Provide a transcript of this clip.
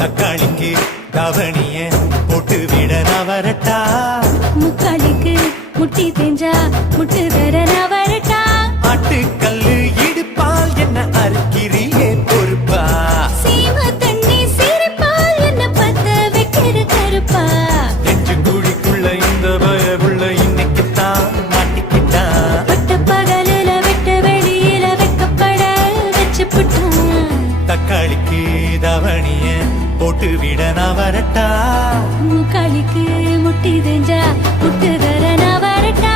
தக்காளிக்கு தவணிய போட்டு விட நான் வரட்டா. முக்காளிக்கு முட்டி தேஞ்சா முட்டு தர நான் வரட்டா. ஆட்டுக்கல்லு இடுப்பால் என்ன அறுக்கிறியே பொறுப்பா. சீம தண்ணி சிரிப்பால் என்ன பத்த வைக்கிற கருப்பா. நெஞ்சு குழிக்குள்ள இந்த பயவுள்ள இன்னைக்குத்தான் மாட்டிக்கிட்டா. பட்ட பகலில வெட்ட வெளியில வைக்கப்பட வச்சு புட்டான். தக்காளிக்கு தவணிய போட்டு விட நான் வரட்டா. முக்காளிக்கு முட்டி தேஞ்சா முட்டு தர நான் வரட்டா.